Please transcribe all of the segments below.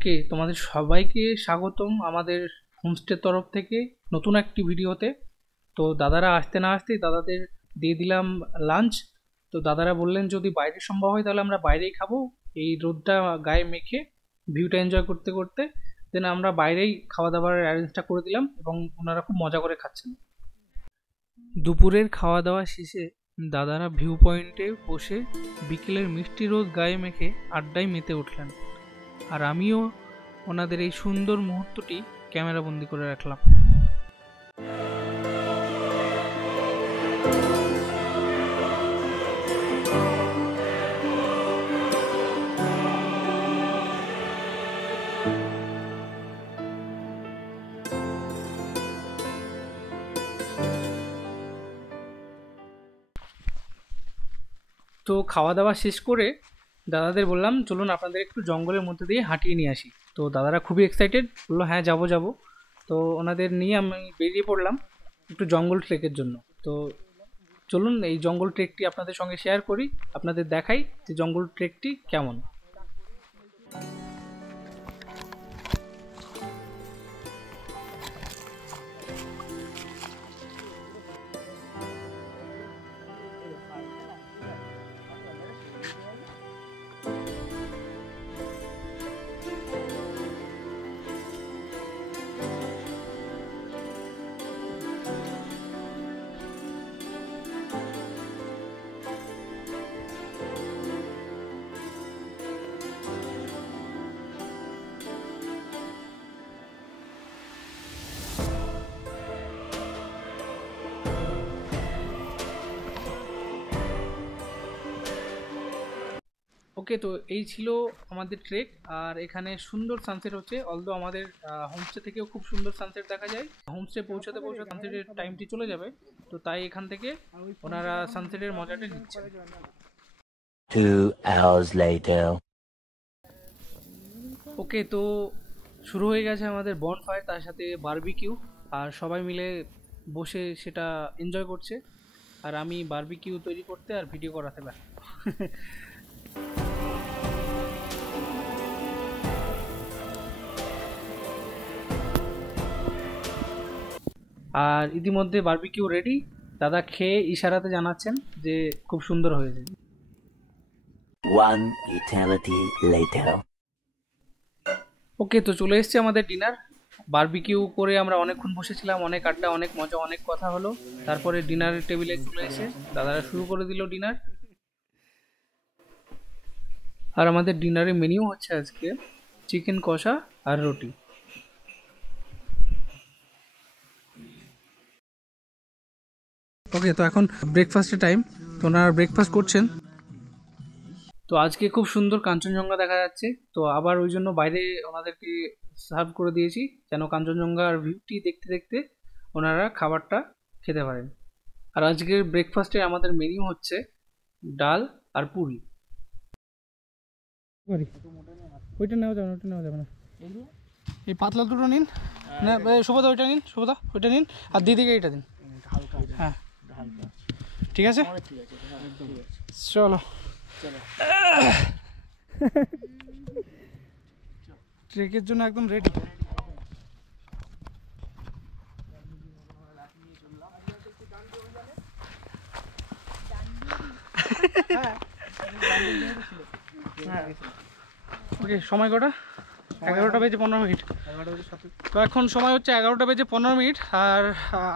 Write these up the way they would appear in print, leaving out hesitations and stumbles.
ওকে, তোমাদের সবাইকে স্বাগতম আমাদের হোমস্টের তরফ থেকে নতুন একটি ভিডিওতে। তো দাদারা আসতে না আসতেই দাদাদের দিয়ে দিলাম লাঞ্চ। তো দাদারা বললেন যদি বাইরে সম্ভব হয় তাহলে আমরা বাইরেই খাবো, এই রোদটা গায়ে মেখে ভিউটা এনজয় করতে করতে। দেন আমরা বাইরেই খাওয়া দাওয়ার অ্যারেঞ্জটা করে দিলাম এবং ওনারা খুব মজা করে খাচ্ছেন। দুপুরের খাওয়া দাওয়া শেষে দাদারা ভিউ পয়েন্টে বসে বিকেলের মিষ্টি রোদ গায়ে মেখে আড্ডায় মেতে উঠলেন, আর আমিও ওনাদের এই সুন্দর মুহূর্তটি ক্যামেরাবন্দি করে রাখলাম। তো খাওয়া দাওয়া শেষ করে দাদাদের বললাম চলুন আপনাদের একটু জঙ্গলের মধ্যে দিয়ে হাঁটিয়ে নিয়ে আসি। তো দাদারা খুবই এক্সাইটেড, বললো হ্যাঁ যাবো যাবো। তো ওনাদের নিয়ে আমি বেরিয়ে পড়লাম একটু জঙ্গল ট্রেকের জন্য। তো চলুন এই জঙ্গল ট্রেকটি আপনাদের সঙ্গে শেয়ার করি, আপনাদের দেখাই যে জঙ্গল ট্রেকটি কেমন। ওকে, তো এই ছিল আমাদের ট্রেক। আর এখানে সুন্দর সানসেট হচ্ছে, অলদো আমাদের হোমস্টে থেকেও খুব সুন্দর সানসেট দেখা যায়। হোমস্টে পৌঁছাতে পৌঁছাতে সানসেটের টাইমটি চলে যাবে, তো তাই এখান থেকে ওনারা সানসেটের মজাটা নিচ্ছে। 2 hours later. ওকে, তো শুরু হয়ে গেছে আমাদের বনফায়ার, তার সাথে বারবিকিউ, আর সবাই মিলে বসে সেটা এনজয় করছে। আর আমি বারবিকিউ তৈরি করতে আর ভিডিও করাতে ব্যস্ত। আর ইতিমধ্যে বারবিকিউ রেডি, দাদা খেয়ে ইশারাতে জানাচ্ছেন যে খুব সুন্দর হয়েছে। 1 eternity later. ওকে, তো চলে এসেছে আমাদের ডিনার। বারবিকিউ করে আমরা অনেকক্ষণ বসেছিলাম, অনেক আড্ডা, অনেক মজা, অনেক কথা হলো। তারপরে ডিনারের টেবিলে চলে এসে দাদারা শুরু করে দিল ডিনার। আর আমাদের ডিনারের মেনিউ হচ্ছে আজকে চিকেন কষা আর রুটি। ওকে, তো এখন ব্রেকফাস্টের টাইম, তো ওনারা ব্রেকফাস্ট করছেন। তো আজকে খুব সুন্দর কাঞ্চনজঙ্ঘা দেখা যাচ্ছে, তো আবার ওই জন্য বাইরে ওনাদেরকে সার্ভ করে দিয়েছি যেন কাঞ্চনজঙ্ঘার ভিউটি দেখতে দেখতে ওনারা খাবারটা খেতে পারেন। আর আজকের ব্রেকফাস্টে আমাদের মেনু হচ্ছে ডাল আর পুরি। ওইটা নেওয়া যাবে না, ওইটা নেওয়া যাবে না, এই পাতলা দুটো নিন। না শুভদা ওইটা নিন, শুভদা ওইটা নিন, আর দিদিকে এইটা দিন। হ্যাঁ ঠিক আছে, চলো ট্রেকের জন্য একদম রেডি। ওকে, সময় কটা? 11টা বেজে 15 মিনিট। তো এখন সময় হচ্ছে 11টা বেজে 15 মিনিট। আর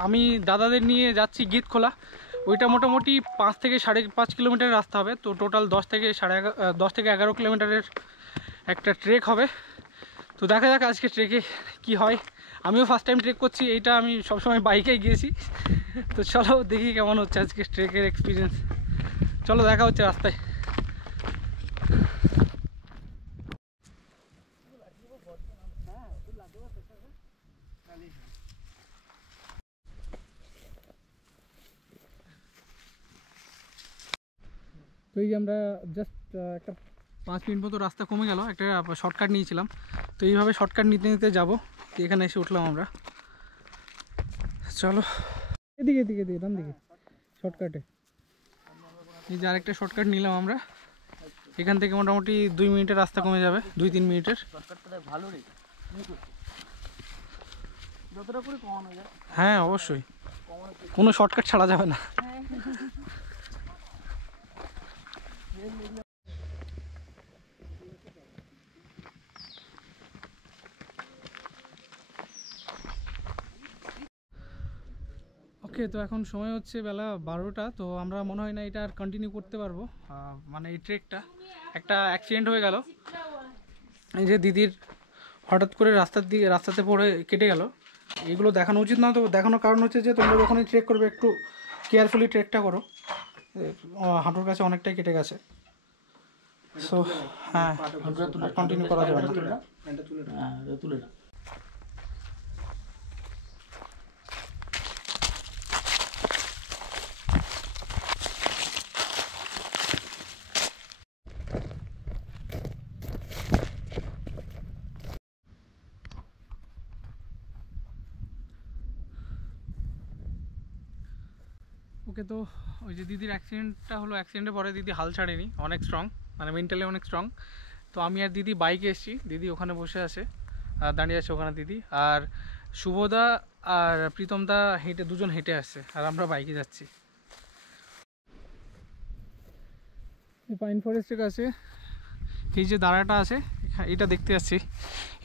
আমি দাদাদের নিয়ে যাচ্ছি গীতখোলা। ওইটা মোটামুটি 5 থেকে 5.5 কিলোমিটার রাস্তা হবে। তো টোটাল 10 থেকে 11 কিলোমিটারের একটা ট্রেক হবে। তো দেখা যাক আজকে ট্রেকে কি হয়। আমিও ফার্স্ট টাইম ট্রেক করছি, এইটা আমি সবসময় বাইকেই গিয়েছি। তো চলো দেখি কেমন হচ্ছে আজকে ট্রেকের এক্সপিরিয়েন্স। চলো দেখা হচ্ছে রাস্তায়। তো এই আমরা জাস্ট একটা 5 মিনিট মতো রাস্তা কমে গেল, একটা শর্টকাট নিয়েছিলাম। তো এইভাবে শর্টকাট নিতে নিতে যাবো। এখানে এসে উঠলাম আমরা। চলো এদিকে এদিকে ডান দিকে শর্টকাটে, এই যে আরেকটা শর্টকাট নিলাম আমরা। এখান থেকে মোটামুটি 2 মিনিটের রাস্তা কমে যাবে, 2-3 মিনিটের। ভালো রে, যতটা করে কমানো যায়। হ্যাঁ অবশ্যই, কোনো শর্টকাট ছাড়া যাবে না। ওকে, তো এখন সময় হচ্ছে বেলা 12টা। তো আমরা মনে হয় না এটা আর কন্টিনিউ করতে পারবো, মানে এই ট্রেকটা। একটা অ্যাক্সিডেন্ট হয়ে গেল, এই যে দিদির হঠাৎ করে রাস্তাতে পড়ে কেটে গেল। এগুলো দেখানো উচিত না, তো দেখানোর কারণ হচ্ছে যে তোমরা যখনই ট্রেক করবে একটু কেয়ারফুলি ট্রেকটা করো। হাঁটুর কাছে অনেকটাই কেটে গেছে, সো হ্যাঁ কন্টিনিউ করা যাবে না। তুলে না। ওকে, তো ওই যে দিদির অ্যাক্সিডেন্টটা হলো, অ্যাক্সিডেন্টের পরে দিদি হাল ছাড়েনি, অনেক স্ট্রং, মানে মেন্টালি অনেক স্ট্রং। তো আমি আর দিদি বাইকে এসেছি, দিদি ওখানে বসে আছে, দাঁড়িয়ে আছে ওখানে দিদি। আর শুভদা আর প্রীতমদা দুজন হেঁটে আসছে, আর আমরা বাইকে যাচ্ছি। এই পাইন ফরেস্টের কাছে এই যে দাঁড়াটা আছে, এটা দেখতে যাচ্ছি।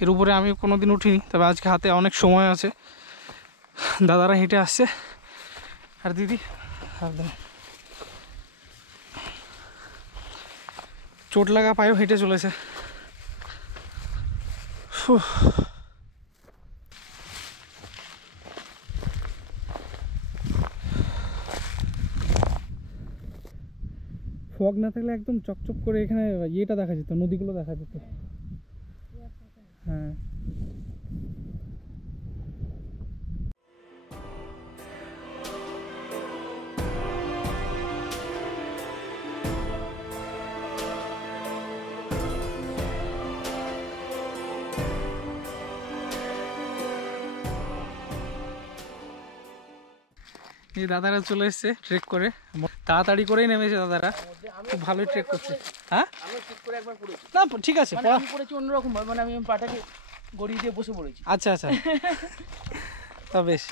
এর উপরে আমি কোনোদিন উঠিনি, তবে আজকে হাতে অনেক সময় আছে। দাদারা হেঁটে আসছে আর দিদি চোট লাগা পায়েও হেঁটে চলেছে। ফগ না থাকলে একদম চকচক করে এখানে ইয়েটা দেখা যেত, নদীগুলো দেখা যেত। হ্যাঁ, এই দাদারা চলে এসছে ট্রেক করে, তাড়াতাড়ি করেই নেমেছে দাদারা, খুব ভালোই ট্রেক করছে। হ্যাঁ, আমি ঠিক করে একবার পড়েছি। না ঠিক আছে, আমি পড়েছি অন্যরকম ভাবে, মানে আমি পাটাকে গড়িয়ে দিয়ে বসে পড়েছি। আচ্ছা আচ্ছা, তা বেশ।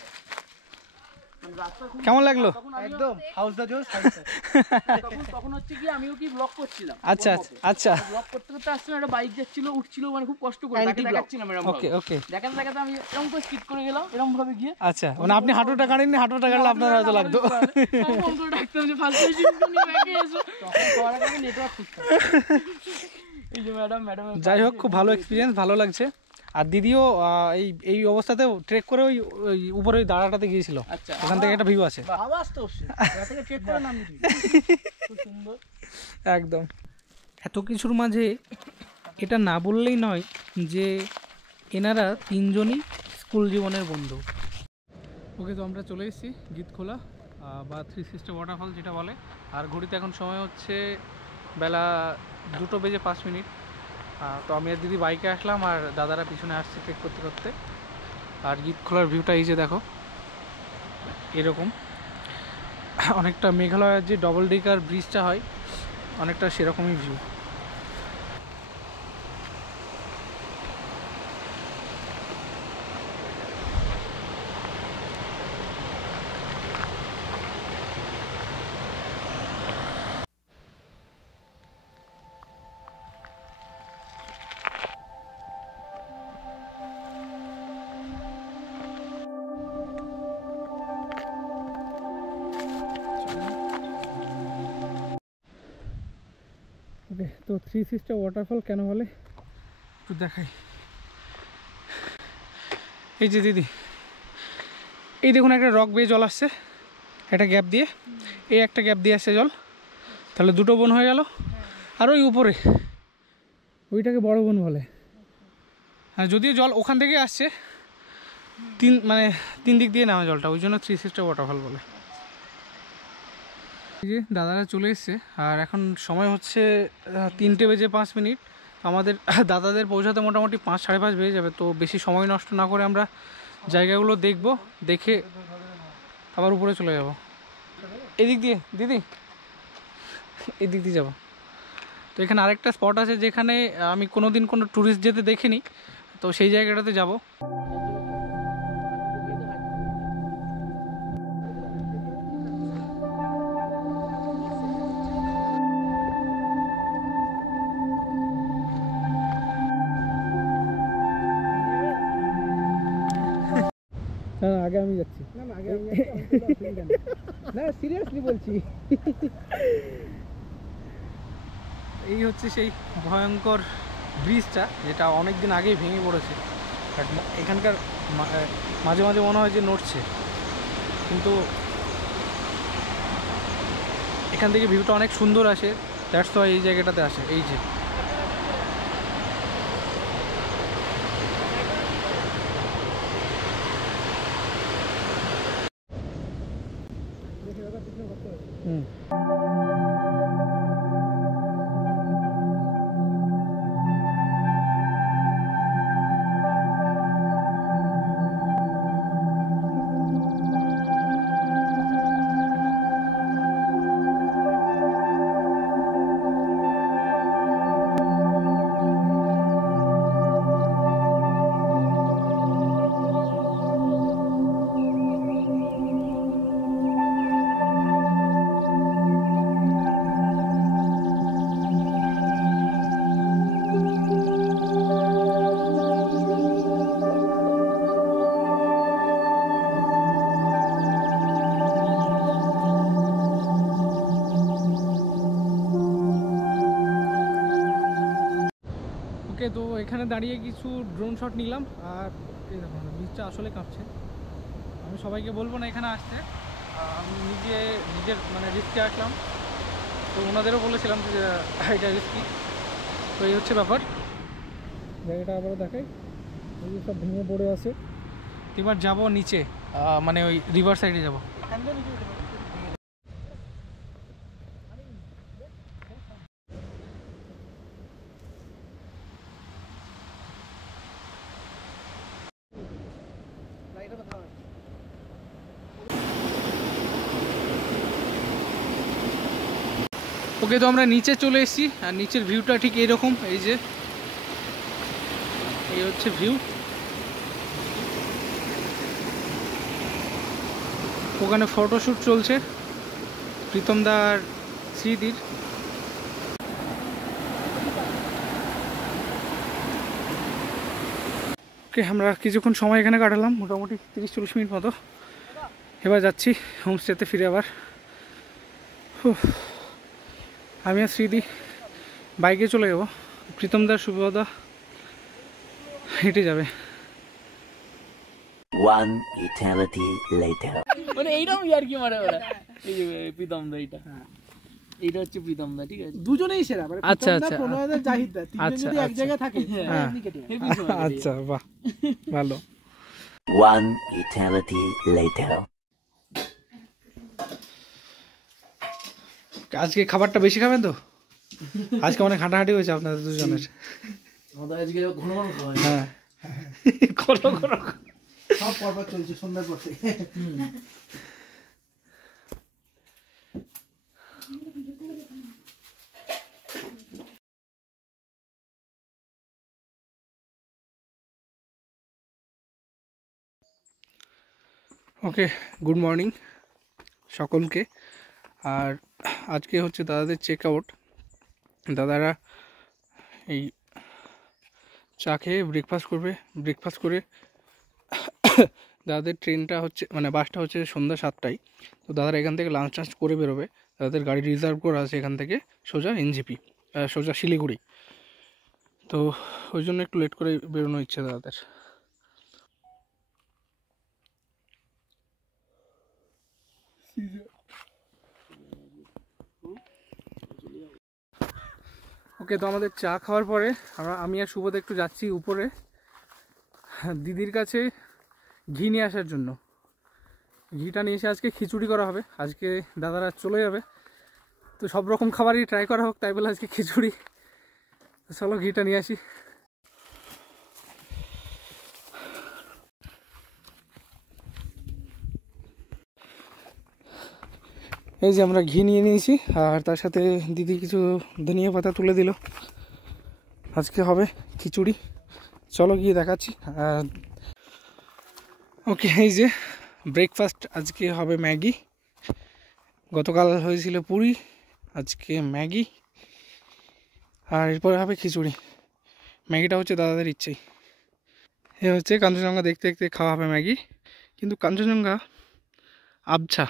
কেমন লাগলো? একদম হাউস দা জোস। তখন হচ্ছে কি আমিও কি ব্লক করছিলাম। আচ্ছা আচ্ছা, ব্লক করতে করতে আসছিলাম, একটা বাইক যাচ্ছিল, উঠছিল, মানে খুব কষ্ট করে তাকে দেখাচ্ছিলাম এরকম। ওকে ওকে, দেখাতে দেখাতে আমি এরকম করে স্কিড করে গেলাম, এরকম ভাবে গিয়ে। আচ্ছা, মানে আপনি হাঁটুটা কাটেননি, হাঁটুটা কাটলে আপনার হয়তো লাগতো। ফোন করে ডাকতাম যে ফার্স্ট স্টেশন নিয়ে ব্যাকে এসো, তখন সবার আগে নেটওয়ার্ক খুঁজতাম। এই যে ম্যাডাম যাই হোক, খুব ভালো এক্সপিরিয়েন্স, ভালো লাগছে। আর দিদিও এই অবস্থাতেও ট্রেক করে ওই উপরে ওই দাঁড়াটাতে গিয়েছিল, ওখান থেকে একটা ভিউ আছে। একদম। এত কিছুর মাঝে এটা না বললেই নয় যে এনারা তিনজনই স্কুল জীবনের বন্ধু। ওকে, তো আমরা চলে এসেছি গীতখোলা বা 3 সিস্টার ওয়াটারফল যেটা বলে। আর ঘড়িতে এখন সময় হচ্ছে বেলা 2:05। তো আমি আর দিদি বাইকে আসলাম, আর দাদারা পিছনে আসছে ট্রেক করতে করতে। আর গীতখোলার ভিউটা এই যে দেখো, এরকম অনেকটা মেঘালয়ের যে ডবল ডিকার ব্রিজটা হয়, অনেকটা সেরকমই ভিউ। ওকে, তো 3 সিস্টার ওয়াটারফল কেন বলে একটু দেখাই। এই যে দিদি, এই দেখুন একটা রক বেয়ে জল আসছে, একটা গ্যাপ দিয়ে, এই একটা গ্যাপ দিয়ে আসছে জল, তাহলে দুটো বন হয়ে গেল। আর ওই উপরে ওইটাকে বড় বন বলে। হ্যাঁ, যদিও জল ওখান থেকে আসছে, তিন দিক দিয়ে নামে জলটা, ওই জন্য 3 সিস্টার ওয়াটারফল বলে। এই যে দাদারা চলে এসছে, আর এখন সময় হচ্ছে 3:05। আমাদের দাদাদের পৌঁছাতে মোটামুটি 5, 5:30 বেজে যাবে। তো বেশি সময় নষ্ট না করে আমরা জায়গাগুলো দেখে আবার উপরে চলে যাব। এদিক দিয়ে দিদি, এই দিক দিয়ে যাবো। তো এখানে আরেকটা স্পট আছে যেখানে আমি কোনোদিন কোনো ট্যুরিস্ট যেতে দেখিনি, তো সেই জায়গাটাতে যাব। আগে আমি যাচ্ছি, না সিরিয়াসলি বলছি। এই হচ্ছে সেই ভয়ঙ্কর ব্রিজটা, যেটা অনেক দিন আগেই ভেঙে পড়েছে। বাট এখানকার মাঝে মাঝে মনে হয় যে নড়ছে, কিন্তু এখান থেকে ভিউটা অনেক সুন্দর আসে। দ্যাটস ওয়াই এই জায়গাটাতে আসে। এই যে ওকে, তো এখানে দাঁড়িয়ে কিছু ড্রোন শট নিলাম। আর এই দেখুন বীজটা আসলে কাঁপছে। আমি সবাইকে বলবো না এখানে আসতে, আমি নিজের মানে রিস্কে আসলাম। তো ওনাদেরও বলেছিলাম যে এটা রিস্কি। তো এই হচ্ছে ব্যাপার। জায়গাটা আবারও দেখাই, এই যে সব ভেঙে পড়ে আছে। এবার যাবো নিচে, মানে ওই রিভার সাইডে যাবো। ওকে, তো আমরা নিচে চলে এসেছি। আর নিচের ভিউটা ঠিক এইরকম। এই যে এই হচ্ছে ভিউ। ওখানে ফটোশ্যুট চলছে প্রীতম দা আর শ্রীদির। ওকে, আমরা কিছুক্ষণ সময় এখানে কাটালাম, মোটামুটি 30-40 মিনিট মতো। এবার যাচ্ছি হোমস্টেতে ফিরে আবার। আমি আর শ্রীদি বাইকে চলে যাবো, প্রীতম দা শুভদা হেঁটে যাবে। One eternity later. মানে এইরকম ইয়ার কি মারে ওরা। এই যে প্রীতম দা, এইটা হচ্ছে প্রীতম দা, ঠিক আছে? দুজনেই সেরা, মানে আচ্ছা আচ্ছা প্রণয় দা, জাহিদ দা, তিনজন যদি এক জায়গায় থাকে এমনি কেটে যায়। আচ্ছা, বাহ, ভালো। One eternity later. আজকে খাবারটা বেশি খাবেন তো? আজকে অনেক হাঁটাহাঁটি হয়েছে আপনাদের দুজনের। আমাদের আজকে ঘন ঘন খাওয়া হয়। হ্যাঁ, ঘন ঘন। সব পর্ব চলছে সন্ধ্যার পর থেকে। ওকে, গুড মর্নিং সকলকে। আর আজকে হচ্ছে দাদাদের চেক আউট। দাদারা এই চা খেয়ে ব্রেকফাস্ট করবে। ব্রেকফাস্ট করে দাদাদের ট্রেনটা হচ্ছে, মানে বাসটা হচ্ছে সন্ধ্যা 7টায়। তো দাদারা এখান থেকে লাঞ্চ টাঞ্চ করে বেরোবে। দাদাদের গাড়ি রিজার্ভ করা আছে এখান থেকে সোজা এনজেপি, সোজা শিলিগুড়ি। তো ওই জন্য একটু লেট করে বেরোনো ইচ্ছে দাদাদের। ওকে, তো আমাদের চা খাওয়ার পরে আমি আর সুবোধ একটু যাচ্ছি উপরে দিদির কাছে ঘি নিয়ে আসার জন্য। ঘিটা নিয়ে এসে আজকে খিচুড়ি করা হবে। আজকে দাদারা চলে যাবে, তো সব রকম খাবারই ট্রাই করা হোক, তাই বলে আজকে খিচুড়ি। চলো ঘিটা নিয়ে আসি। এই যে আমরা ঘি নিয়ে নিয়েছি, আর তার সাথে দিদি কিছু ধনিয়া পাতা তুলে দিল। আজকে হবে খিচুড়ি, চলো গিয়ে দেখাচ্ছি। ওকে, এই যে ব্রেকফাস্ট আজকে হবে ম্যাগি, গতকাল হয়েছিল পুরি, আজকে ম্যাগি, আর এরপরে হবে খিচুড়ি। ম্যাগিটা হচ্ছে দাদাদের ইচ্ছেই। এ হচ্ছে কাঞ্চনজঙ্ঘা দেখতে দেখতে খাওয়া হবে ম্যাগি, কিন্তু কাঞ্চনজঙ্ঘা আবছা।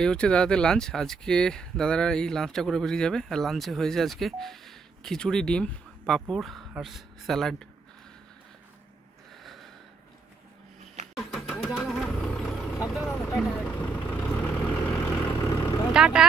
এই হচ্ছে দাদাদের লাঞ্চ। আজকে দাদারা এই লাঞ্চটা করে বেরিয়ে যাবে। আর লাঞ্চে হয়েছে আজকে খিচুড়ি, ডিম, পাঁপড় আর স্যালাড। টাটা।